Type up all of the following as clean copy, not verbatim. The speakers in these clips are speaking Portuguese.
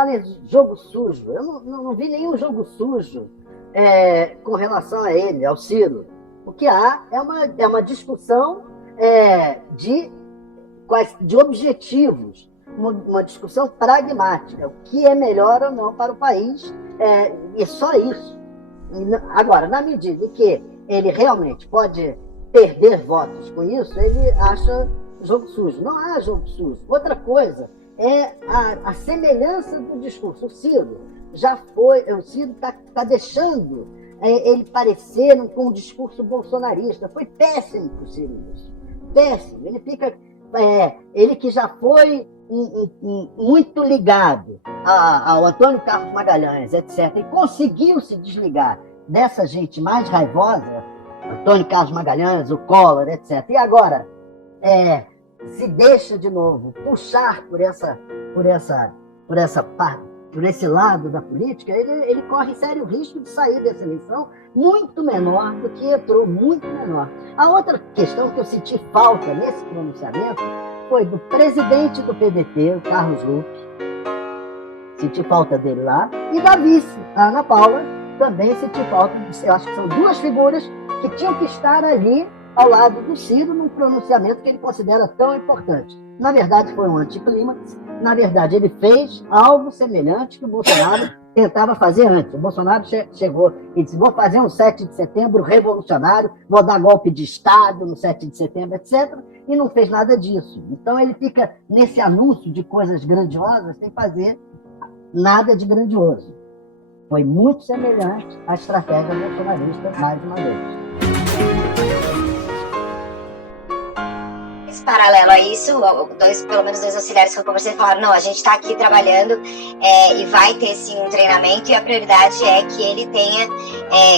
fala em jogo sujo. Eu não vi nenhum jogo sujo com relação a ele, ao Ciro. O que há é uma discussão de objetivos, uma discussão pragmática, o que é melhor ou não para o país, e só isso. Agora, na medida em que ele realmente pode perder votos com isso, ele acha jogo sujo. Não há jogo sujo. Outra coisa é a semelhança do discurso. O Ciro está deixando ele parecer com um discurso bolsonarista. Foi péssimo para o Ciro isso. Péssimo. Ele que já foi muito ligado ao Antônio Carlos Magalhães, etc., e conseguiu se desligar dessa gente mais raivosa, Antônio Carlos Magalhães, o Collor, etc., e agora se deixa de novo puxar por esse lado da política, ele corre sério risco de sair dessa eleição muito menor do que entrou, muito menor. A outra questão que eu senti falta nesse pronunciamento foi do presidente do PDT, o Carlos Lupe, senti falta dele lá, e da vice, a Ana Paula, também senti falta. Eu acho que são duas figuras que tinham que estar ali ao lado do Ciro num pronunciamento que ele considera tão importante. Na verdade, foi um anticlímax. Na verdade, ele fez algo semelhante que o Bolsonaro tentava fazer antes. O Bolsonaro chegou e disse: vou fazer um 7 de setembro revolucionário, vou dar golpe de Estado no 7 de setembro, etc., e não fez nada disso. Então, ele fica nesse anúncio de coisas grandiosas sem fazer nada de grandioso. Foi muito semelhante à estratégia bolsonarista, mais uma vez. Paralelo a isso, pelo menos dois auxiliares que eu conversei falaram: não, a gente está aqui trabalhando e vai ter sim um treinamento, e a prioridade é que ele tenha,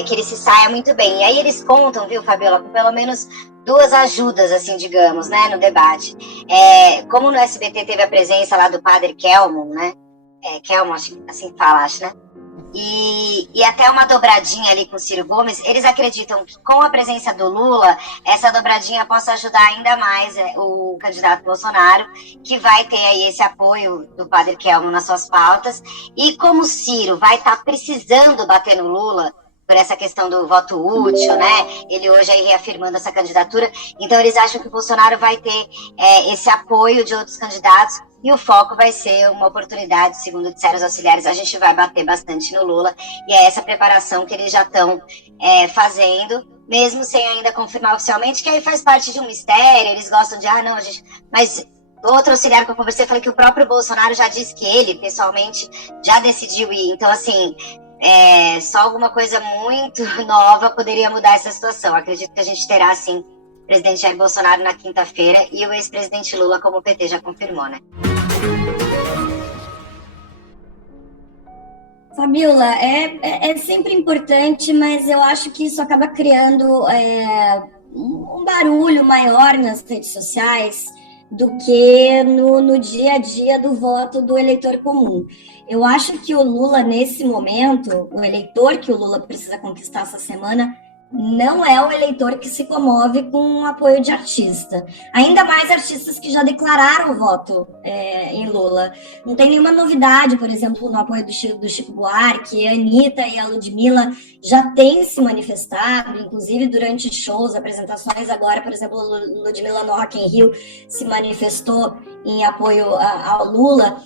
que ele se saia muito bem. E aí eles contam, viu, Fabiola, com pelo menos duas ajudas, assim, digamos, né, no debate. Como no SBT teve a presença lá do padre Kelmon, né, Kelmon, assim fala, acho, né? E até uma dobradinha ali com o Ciro Gomes, eles acreditam que com a presença do Lula, essa dobradinha possa ajudar ainda mais o candidato Bolsonaro, que vai ter aí esse apoio do padre Kelmo nas suas pautas. E como o Ciro vai estar precisando bater no Lula por essa questão do voto útil, né? Ele hoje aí reafirmando essa candidatura. Então eles acham que o Bolsonaro vai ter esse apoio de outros candidatos, e o foco vai ser uma oportunidade, segundo disseram os auxiliares, a gente vai bater bastante no Lula, e é essa preparação que eles já estão fazendo, mesmo sem ainda confirmar oficialmente, que aí faz parte de um mistério. Eles gostam de, não, a gente... Mas outro auxiliar que eu conversei, falei que o próprio Bolsonaro já disse que ele, pessoalmente, já decidiu ir. Então, assim, só alguma coisa muito nova poderia mudar essa situação. Acredito que a gente terá, assim, o presidente Jair Bolsonaro na quinta-feira e o ex-presidente Lula, como o PT já confirmou, né? Fabiola, é sempre importante, mas eu acho que isso acaba criando um barulho maior nas redes sociais do que no dia a dia do voto do eleitor comum. Eu acho que o Lula, nesse momento, o eleitor que o Lula precisa conquistar essa semana, não é o eleitor que se comove com o apoio de artista. Ainda mais artistas que já declararam voto em Lula. Não tem nenhuma novidade, por exemplo, no apoio do Chico Buarque. A Anitta e a Ludmilla já têm se manifestado, inclusive durante shows, apresentações. Agora, por exemplo, a Ludmilla no Rock in Rio se manifestou em apoio ao Lula.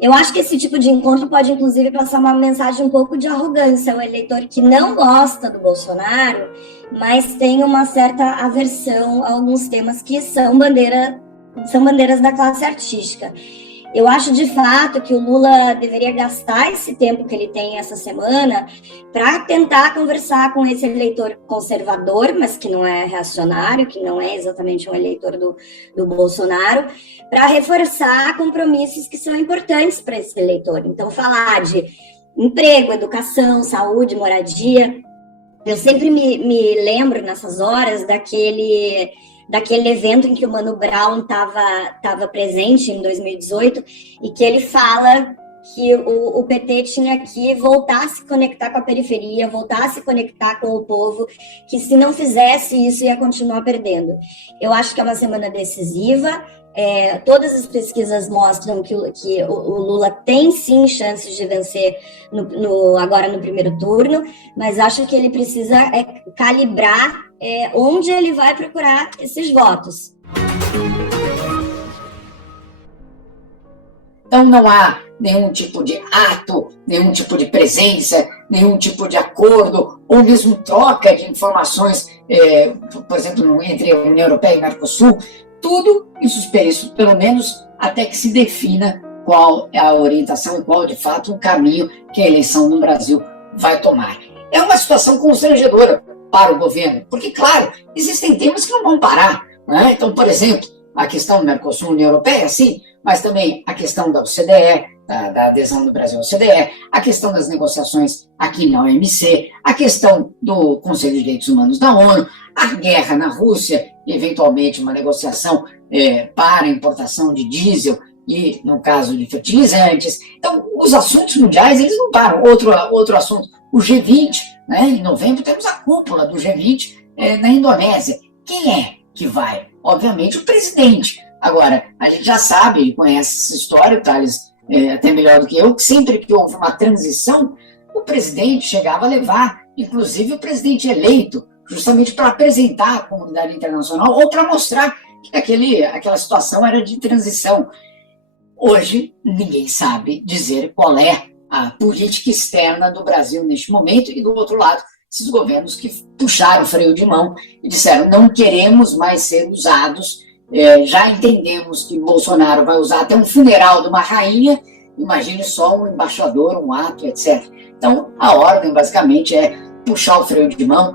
Eu acho que esse tipo de encontro pode, inclusive, passar uma mensagem um pouco de arrogância ao eleitor que não gosta do Bolsonaro, mas tem uma certa aversão a alguns temas que são bandeiras da classe artística. Eu acho, de fato, que o Lula deveria gastar esse tempo que ele tem essa semana para tentar conversar com esse eleitor conservador, mas que não é reacionário, que não é exatamente um eleitor do Bolsonaro, para reforçar compromissos que são importantes para esse eleitor. Então, falar de emprego, educação, saúde, moradia. Eu sempre me lembro, nessas horas, daquele evento em que o Mano Brown estava presente em 2018, e que ele fala que o PT tinha que voltar a se conectar com a periferia, voltar a se conectar com o povo, que se não fizesse isso ia continuar perdendo. Eu acho que é uma semana decisiva. Todas as pesquisas mostram que o Lula tem sim chances de vencer agora no primeiro turno, mas acho que ele precisa calibrar onde ele vai procurar esses votos. Então não há nenhum tipo de ato, nenhum tipo de presença, nenhum tipo de acordo, ou mesmo troca de informações, por exemplo, entre a União Europeia e o Mercosul, tudo em suspenso, pelo menos até que se defina qual é a orientação e qual, de fato, o caminho que a eleição no Brasil vai tomar. É uma situação constrangedora para o governo, porque, claro, existem temas que não vão parar, né? Então, por exemplo, a questão do Mercosul, União Europeia, sim, mas também a questão da OCDE, da adesão do Brasil à OCDE, a questão das negociações aqui na OMC, a questão do Conselho de Direitos Humanos da ONU, a guerra na Rússia, eventualmente uma negociação para a importação de diesel e, no caso de fertilizantes. Então, os assuntos mundiais, eles não param. Outro assunto, o G20, né? Em novembro temos a cúpula do G20 na Indonésia. Quem é que vai? Obviamente o presidente. Agora, a gente já sabe e conhece essa história, Thales, até melhor do que eu, que sempre que houve uma transição, o presidente chegava a levar, inclusive o presidente eleito, justamente para apresentar à comunidade internacional ou para mostrar que aquela situação era de transição. Hoje, ninguém sabe dizer qual é a política externa do Brasil neste momento e, do outro lado, esses governos que puxaram o freio de mão e disseram não queremos mais ser usados, já entendemos que Bolsonaro vai usar até um funeral de uma rainha, imagine só um embaixador, um ato, etc. Então, a ordem, basicamente, é puxar o freio de mão.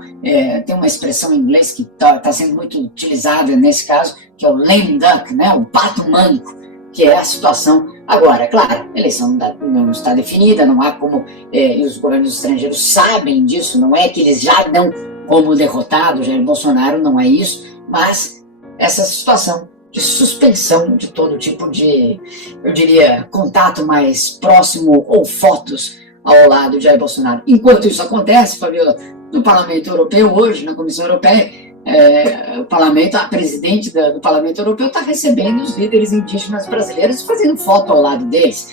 Tem uma expressão em inglês que está sendo muito utilizada nesse caso, que é o lame duck, né? O pato manco, que é a situação agora. Claro, a eleição não está definida, não há como, e os governos estrangeiros sabem disso, não é que eles já dão como derrotado Jair Bolsonaro, não é isso, mas essa situação de suspensão de todo tipo de, eu diria, contato mais próximo ou fotos ao lado de Jair Bolsonaro. Enquanto isso acontece, Fabiola, no Parlamento Europeu hoje, na Comissão Europeia, a presidente do Parlamento Europeu está recebendo os líderes indígenas brasileiros e fazendo foto ao lado deles.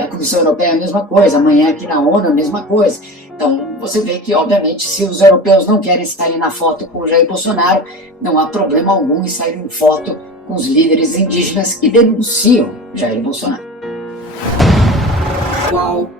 A Comissão Europeia é a mesma coisa, amanhã aqui na ONU a mesma coisa. Então, você vê que, obviamente, se os europeus não querem sair na foto com o Jair Bolsonaro, não há problema algum em sair em foto com os líderes indígenas que denunciam Jair Bolsonaro. Uau!